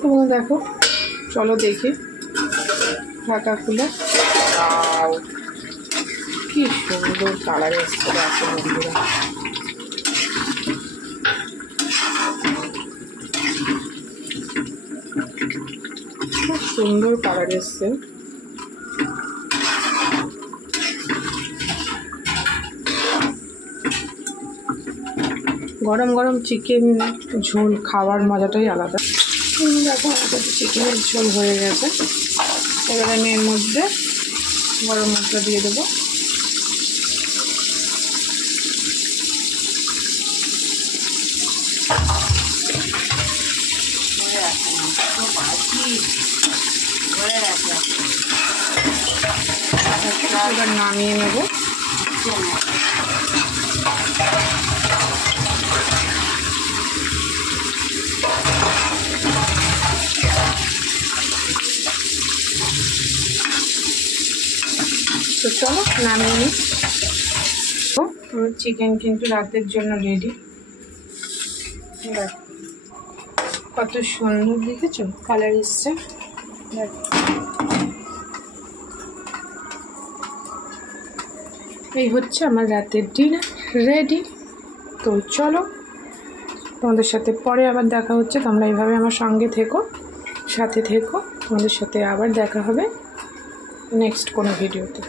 তোমরা দেখো, চলো দেখি ঢাকা খুলে। কি সুন্দর কালার এসছে দেখো বন্ধুরা। খুব সুন্দর কালার এসছে। গরম গরম চিকেন ঝোল খাওয়ার মজাটাই আলাদা। দেখো আমাদের চিকেনের ঝোল হয়ে গেছে। এবার আমি এর মধ্যে গরম মশলা দিয়ে দেবো। এবার নামিয়ে নেব। তো চলো নামিয়ে নিই। তো চিকেন কিন্তু রাতের জন্য রেডি। কত সুন্দর দেখেছো কালার এসছে। এই হচ্ছে আমার রাতের ডিনার রেডি। তো চলো তোমাদের সাথে পরে আবার দেখা হচ্ছে। তোমরা এইভাবে আমার সঙ্গে থেকো, সাথে থেকো। তোমাদের সাথে আবার দেখা হবে নেক্সট কোনো ভিডিওতে।